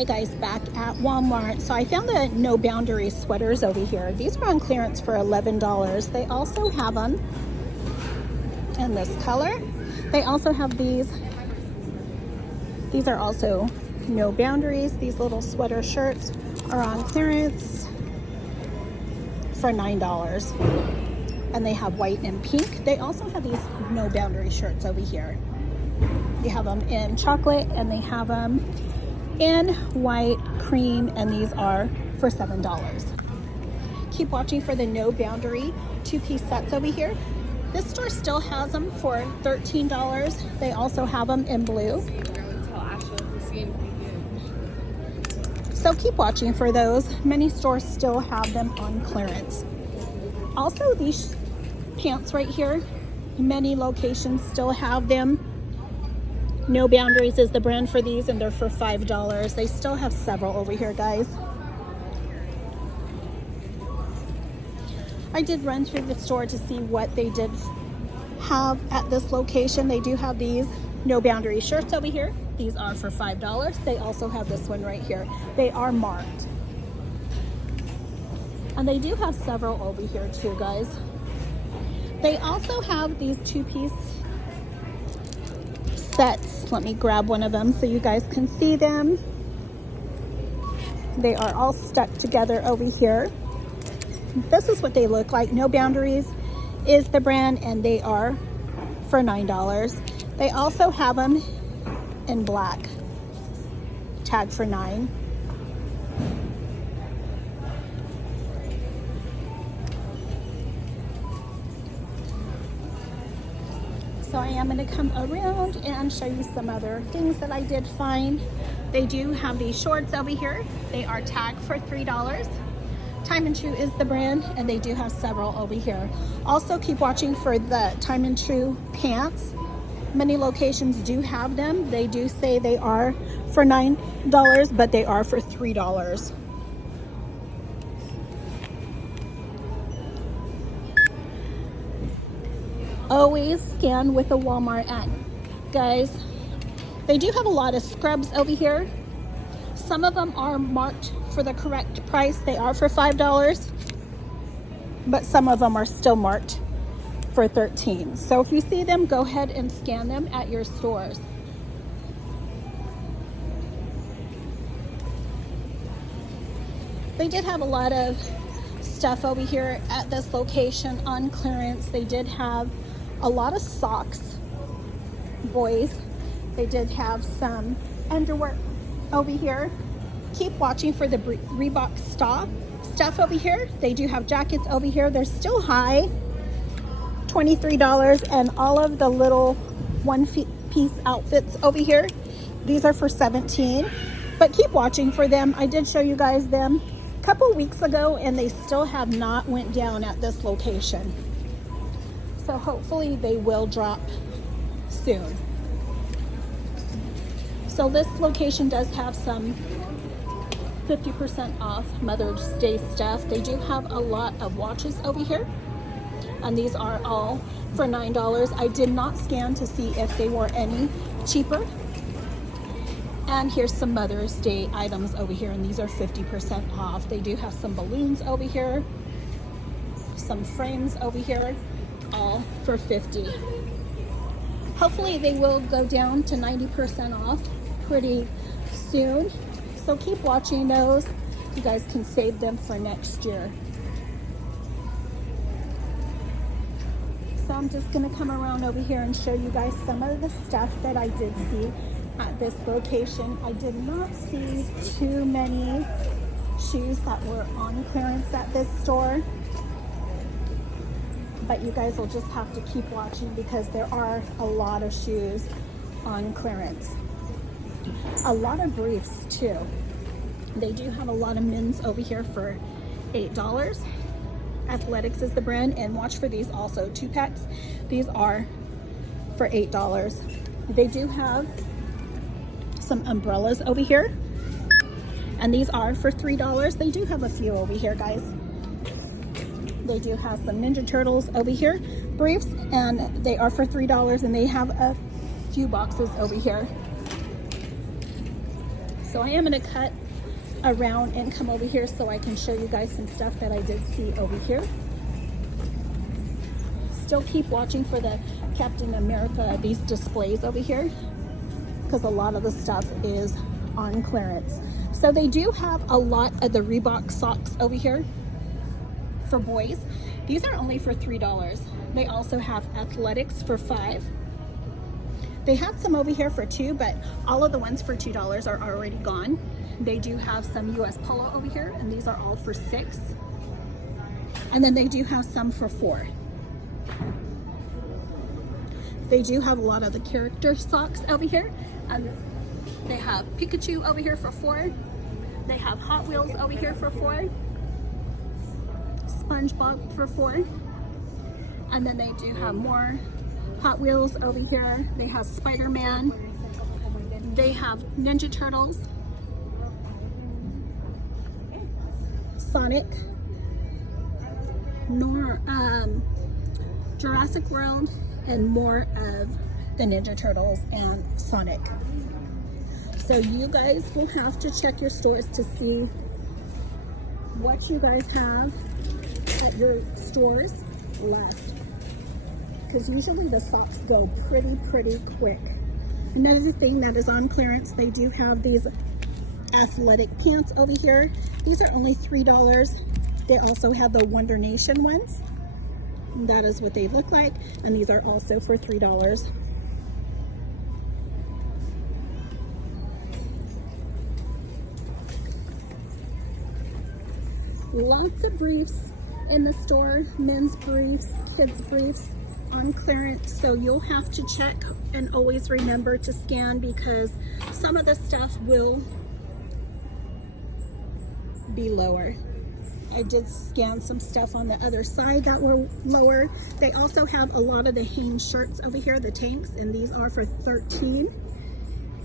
Hey guys, back at Walmart. So I found the No Boundaries sweaters over here. These are on clearance for $11. They also have them in this color. They also have these. These are also No Boundaries. These little sweater shirts are on clearance for $9. And they have white and pink. They also have these No Boundary shirts over here. They have them in chocolate and they have them in white, cream, and these are for $7. Keep watching for the No Boundary two-piece sets over here. This store still has them for $13. They also have them in blue. So keep watching for those. Many stores still have them on clearance. Also, these pants right here, many locations still have them. No Boundaries is the brand for these, and they're for $5. They still have several over here, guys. I did run through the store to see what they did have at this location. They do have these No Boundary shirts over here. These are for $5. They also have this one right here. They are marked. And they do have several over here too, guys. They also have these two-piece sets. Let me grab one of them so you guys can see them. They are all stuck together over here. This is what they look like. No Boundaries is the brand, and they are for $9. They also have them in black, tag for $9. So I am going to come around and show you some other things that I did find. They do have these shorts over here. They are tagged for $3. Time and True is the brand, and they do have several over here. Also keep watching for the Time and True pants. Many locations do have them. They do say they are for $9, but they are for $3. Always scan with a Walmart ad. Guys, they do have a lot of scrubs over here. Some of them are marked for the correct price. They are for $5, but some of them are still marked for $13. So if you see them, go ahead and scan them at your stores. They did have a lot of stuff over here at this location on clearance. They did have a lot of socks, boys. They did have some underwear over here. Keep watching for the Reebok stuff over here. They do have jackets over here. They're still high, $23, and all of the little one-piece outfits over here, these are for $17. But keep watching for them. I did show you guys them a couple weeks ago, and they still have not went down at this location. So hopefully they will drop soon. So this location does have some 50% off Mother's Day stuff. They do have a lot of watches over here, and these are all for $9. I did not scan to see if they were any cheaper. And here's some Mother's Day items over here, and these are 50% off. They do have some balloons over here, some frames over here, all for $50. Hopefully they will go down to 90% off pretty soon. So keep watching those. You guys can save them for next year. So I'm just gonna come around over here and show you guys some of the stuff that I did see at this location. I did not see too many shoes that were on clearance at this store, but you guys will just have to keep watching because there are a lot of shoes on clearance. A lot of briefs too. They do have a lot of men's over here for $8. Athletics is the brand, and watch for these also, 2-packs. These are for $8. They do have some umbrellas over here, and these are for $3. They do have a few over here, guys. They do have some Ninja Turtles over here, briefs, and they are for $3, and they have a few boxes over here. So I am going to cut around and come over here so I can show you guys some stuff that I did see over here. Still keep watching for the Captain America, these displays over here, because a lot of the stuff is on clearance. So they do have a lot of the Reebok socks over here for boys. These are only for $3. They also have athletics for $5. They had some over here for $2, but all of the ones for $2 are already gone. They do have some US Polo over here, and these are all for $6. And then they do have some for $4. They do have a lot of the character socks over here. They have Pikachu over here for $4. They have Hot Wheels over here for $4. SpongeBob for $4. And then they do have more Hot Wheels over here. They have Spider-Man. They have Ninja Turtles, Sonic, Jurassic World, and more of the Ninja Turtles and Sonic. So you guys will have to check your stores to see what you guys have at your stores left, because usually the socks go pretty quick. Another thing that is on clearance, they do have these athletic pants over here. These are only $3. They also have the Wonder Nation ones. That is what they look like, and these are also for $3. Lots of briefs in the store, men's briefs, kids briefs on clearance. So you'll have to check and always remember to scan, because some of the stuff will be lower. I did scan some stuff on the other side that were lower. They also have a lot of the Hanes shirts over here, the tanks, and these are for $13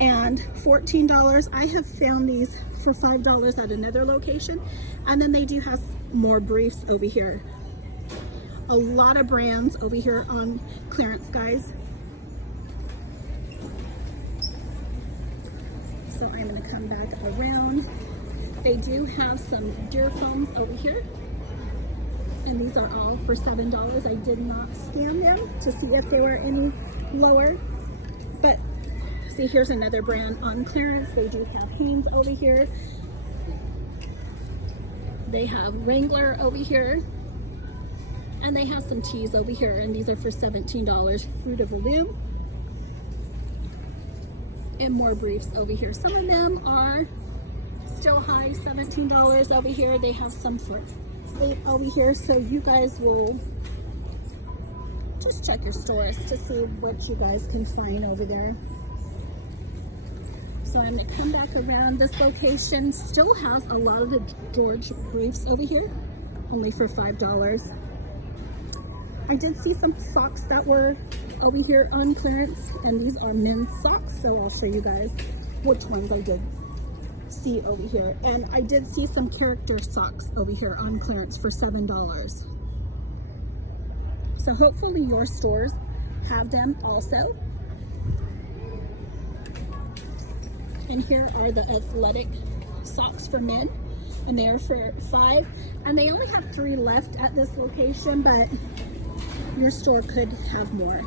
and $14. I have found these for $5 at another location. And then they do have more briefs over here. A lot of brands over here on clearance, guys. So I'm going to come back around. They do have some deer foams over here, and these are all for $7. I did not scan them to see if they were any lower, but see, here's another brand on clearance. They do have Hanes over here. They have Wrangler over here, and they have some tees over here, and these are for $17. Fruit of the Loom, and more briefs over here. Some of them are still high, $17 over here. They have some for $8 over here. So you guys will just check your stores to see what you guys can find over there. So I'm going to come back around. This location still has a lot of the George briefs over here, only for $5. I did see some socks that were over here on clearance, and these are men's socks, so I'll show you guys which ones I did see over here. And I did see some character socks over here on clearance for $7. So hopefully your stores have them also. And here are the athletic socks for men, and they're for $5. And they only have 3 left at this location, but your store could have more.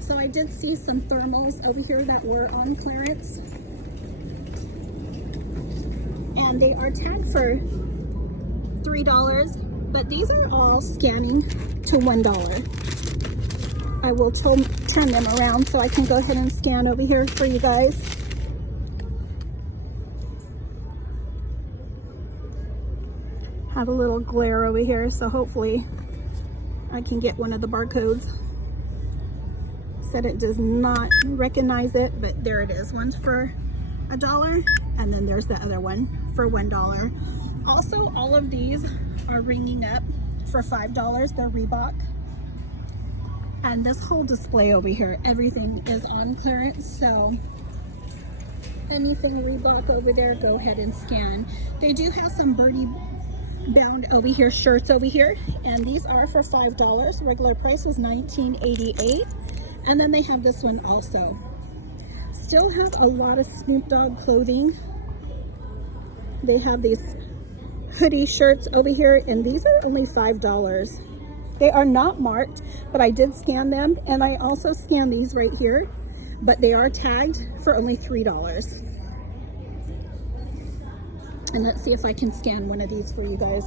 So I did see some thermals over here that were on clearance, and they are tagged for $3, but these are all scanning to $1. I will turn them around so I can go ahead and scan over here for you guys. Have a little glare over here, so hopefully I can get one of the barcodes. Said it does not recognize it, but there it is. One's for $1, and then there's the other one for $1. Also, all of these are ringing up for $5. They're Reebok. And this whole display over here, everything is on clearance, so anything Reebok over there, go ahead and scan. They do have some birdie bound over here shirts over here, and these are for $5. Regular price was $19.88. And then they have this one also. still have a lot of Snoop Dogg clothing. They have these hoodie shirts over here, and these are only $5. They are not marked, but I did scan them, and I also scanned these right here, but they are tagged for only $3. And let's see if I can scan one of these for you guys.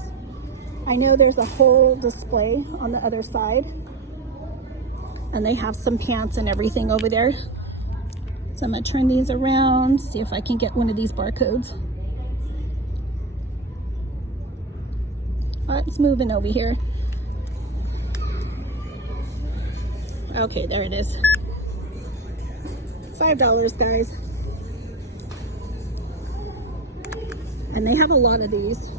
I know there's a whole display on the other side, and they have some pants and everything over there. So I'm gonna turn these around, see if I can get one of these barcodes. It's moving over here. Okay, there it is. $5, guys. And they have a lot of these.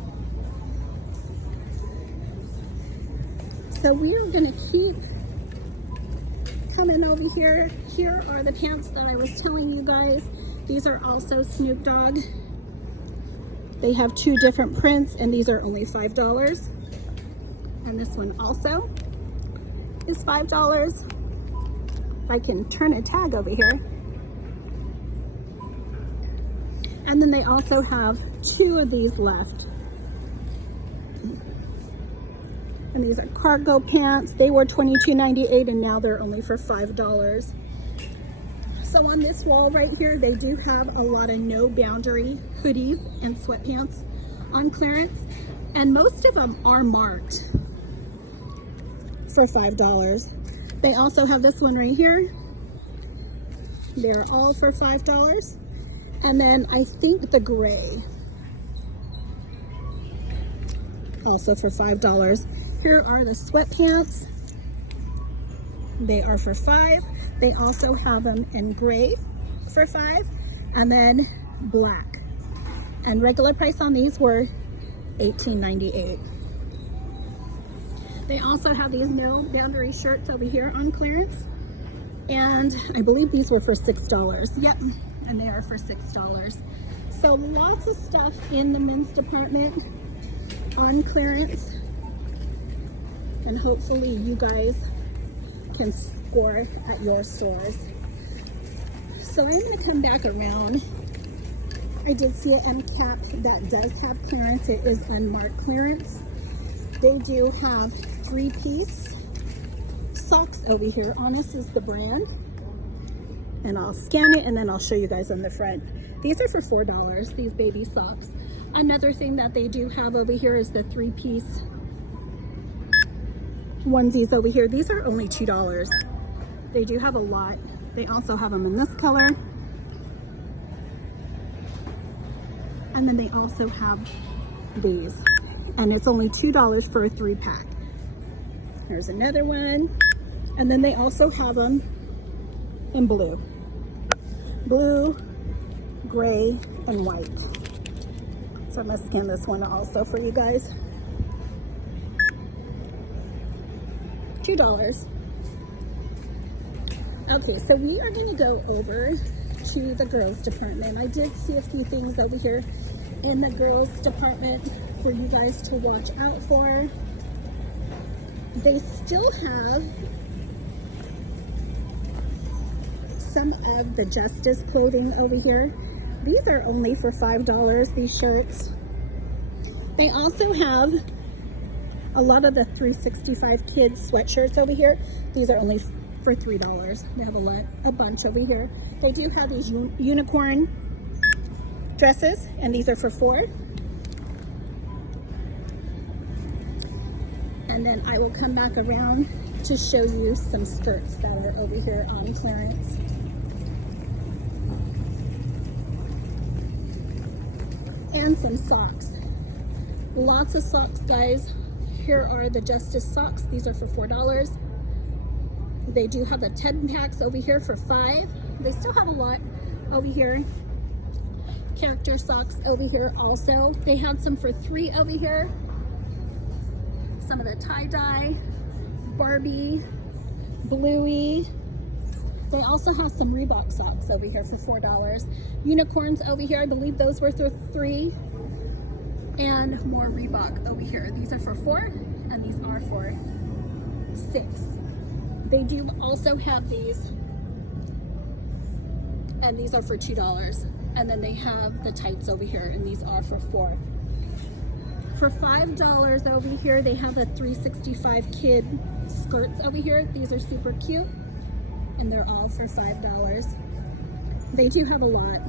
So we are gonna keep coming over here. Here are the pants that I was telling you guys. These are also Snoop Dogg. They have 2 different prints, and these are only $5. And this one also is $5. If I can turn a tag over here. And then they also have 2 of these left. And these are cargo pants. They were $22.98, and now they're only for $5. So on this wall right here, they do have a lot of no boundary hoodies and sweatpants on clearance, and most of them are marked for $5. They also have this one right here. They're all for $5. And then I think the gray, also for $5. Here are the sweatpants. They are for $5. They also have them in gray for $5, and then black. And regular price on these were $18.98. They also have these no boundary shirts over here on clearance, and I believe these were for $6. Yep, and they are for $6. So lots of stuff in the men's department on clearance, and hopefully you guys can score at your stores. So I'm going to come back around. I did see an end cap that does have clearance. It is unmarked clearance. They do have 3-piece socks over here. Honest is the brand. And I'll scan it, and then I'll show you guys on the front. These are for $4, these baby socks. Another thing that they do have over here is the 3-piece onesies over here. These are only $2. They do have a lot. They also have them in this color. And then they also have these. And it's only $2 for a 3-pack. There's another one. And then they also have them in blue. Blue, gray, and white. So I'm gonna scan this one also for you guys. $2. Okay, so we are gonna go over to the girls department. I did see a few things over here in the girls department for you guys to watch out for. They still have some of the Justice clothing over here. These are only for $5, these shirts. They also have a lot of the 365 kids sweatshirts over here. These are only for $3. They have a bunch over here. They do have these unicorn dresses, and these are for $4. And then I will come back around to show you some skirts that are over here on clearance. And some socks. Lots of socks, guys. Here are the Justice socks. These are for $4. They do have the 10 packs over here for $5. They still have a lot over here. Character socks over here also. They had some for $3 over here. Some of the tie-dye, Barbie, Bluey. They also have some Reebok socks over here for $4. Unicorns over here, I believe those were for $3. And more Reebok over here. These are for $4, and these are for $6. They do also have these and these are for $2. And then they have the tights over here, and these are for $4. For $5 over here, they have a 365 kid skirts over here. These are super cute, and they're all for $5. They do have a lot.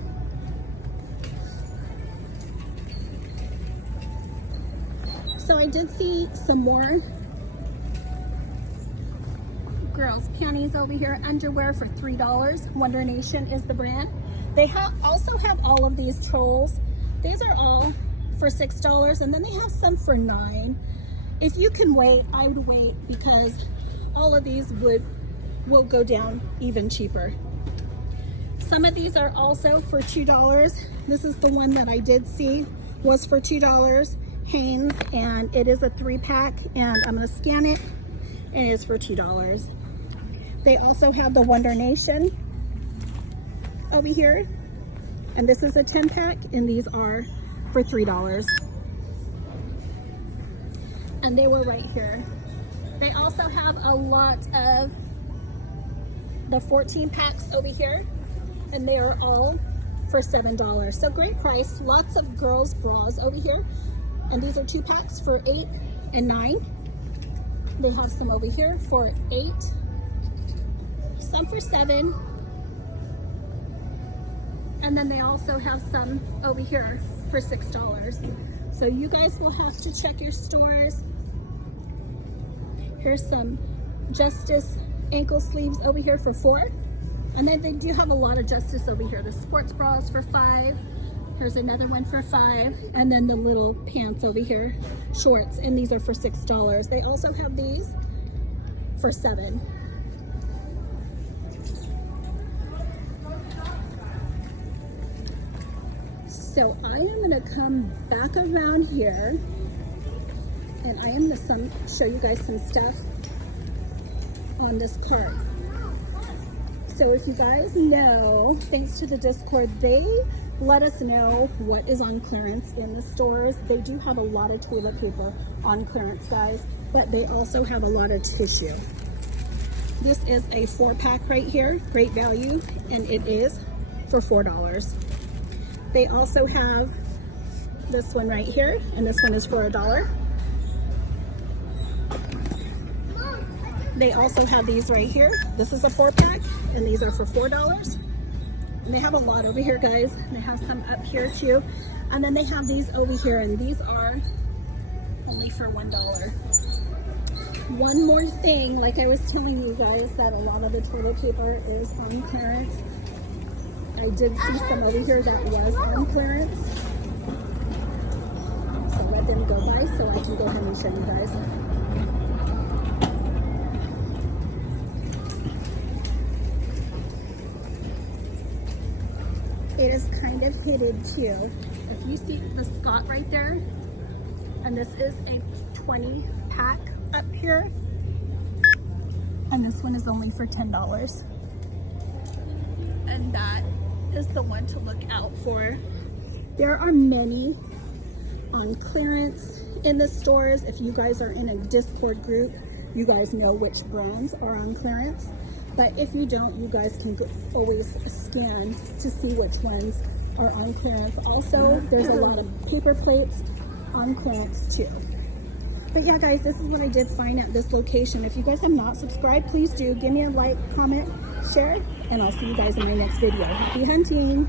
So I did see some more girls' panties over here, underwear for $3. Wonder Nation is the brand. They also have all of these trolls. These are all for $6, and then they have some for $9. If you can wait, I would wait, because all of these will go down even cheaper. Some of these are also for $2. This is the one that I did see was for $2, Hanes, and it is a 3-pack, and I'm gonna scan it, and it is for $2. They also have the Wonder Nation over here, and this is a 10-pack, and these are for $3. And they were right here. They also have a lot of the 14 packs over here, and they are all for $7. So great price. Lots of girls' bras over here, and these are 2 packs for $8 and $9. They have some over here for $8, some for $7, and then they also have some over here for $6. So you guys will have to check your stores. Here's some Justice ankle sleeves over here for $4. And then they do have a lot of Justice over here. The sports bras for $5. Here's another one for $5. And then the little pants over here, shorts, and these are for $6. They also have these for $7. So I am gonna come back around here, and I am gonna show you guys some stuff on this cart. So if you guys know, thanks to the Discord, they let us know what is on clearance in the stores. They do have a lot of toilet paper on clearance, guys, but they also have a lot of tissue. This is a 4-pack right here, great value, and it is for $4. They also have this one right here, and this one is for $1. They also have these right here. This is a 4-pack, and these are for $4. And they have a lot over here, guys. They have some up here too. And then they have these over here, and these are only for $1. One more thing, like I was telling you guys, that a lot of the toilet paper is on clearance. I did see some over here that was on clearance. So let them go by so I can go ahead and show you guys. It is kind of hidden too. If you see the Scott right there, and this is a 20-pack up here, and this one is only for $10. And that is the one to look out for. There are many on clearance in the stores. If you guys are in a Discord group, you guys know which brands are on clearance. But if you don't, you guys can always scan to see which ones are on clearance. Also, there's a lot of paper plates on clearance too. But yeah, guys, this is what I did find at this location. If you guys have not subscribed, please do. Give me a like, comment, share, and I'll see you guys in my next video. Happy hunting!